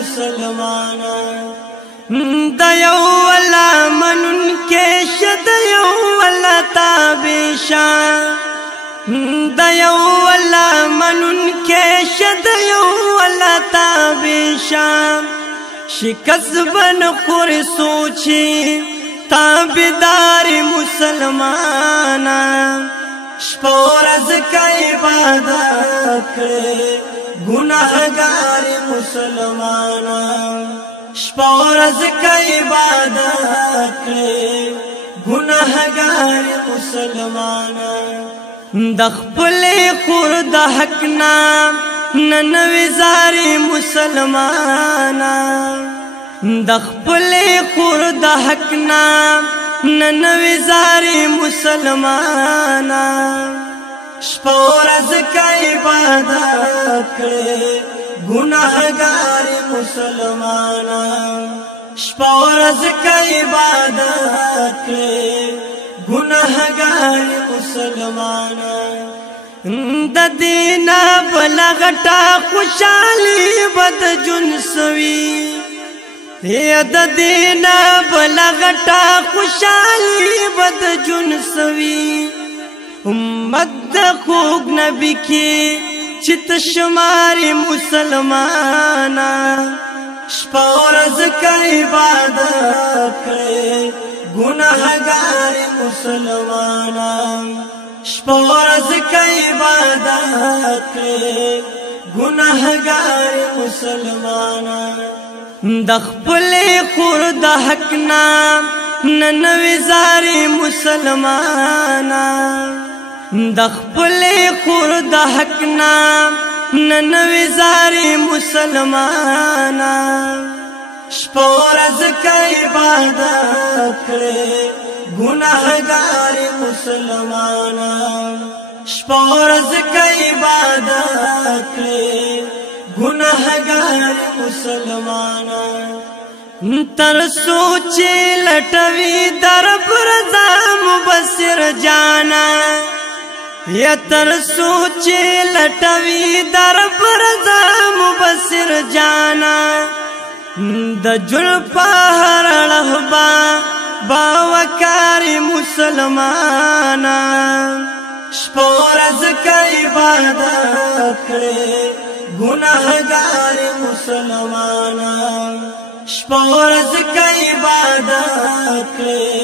مسلمانان د یو الله منن کې شد یو الله تابع شه د یو الله منن کې شد یو الله تابع شه شکست بن خور سوچی تابدار مسلمانان شپورز کا عبادت کرے گناہگار مسلمانان شپورز کا عبادت کرے گناہگار مسلمانان دخپل خورد حق نام ننوزاری مسلمانان دخپل خورد حق نام ننوزاری مسلمانان شپورز کا عبادت کرے گناہگار مسلمانان شپورز کا عبادت کرے گناہگار مسلمانان د دینا بلغٹا خوشالی بد جنسوی د دینا بلغٹا خوشالی بد جنسوی امت د خوگ نبی کی چت شماری مسلمانا شپورز کا عبادت کرے گناہگار مسلمانا شپورز کا عبادت کرے گناہگار مسلمانا دخپل خورد حق نام ننوزاری مسلمانان دخپل خورد حق نام ننوزاری مسلمانان شپورز کا عبادت کرے گناہگار مسلمانان شپورز کا عبادت کرے گناہگار مسلمانان تر سوچے لٹوی در بردا مبصر جانا یا تر سوچے لٹوی در بردا مبصر جانا د جلپا ہر لحبا باوکاری مسلمانان شپورز کا عبادت کرے گناہگار مسلمانان شپورز کا عبادت کرے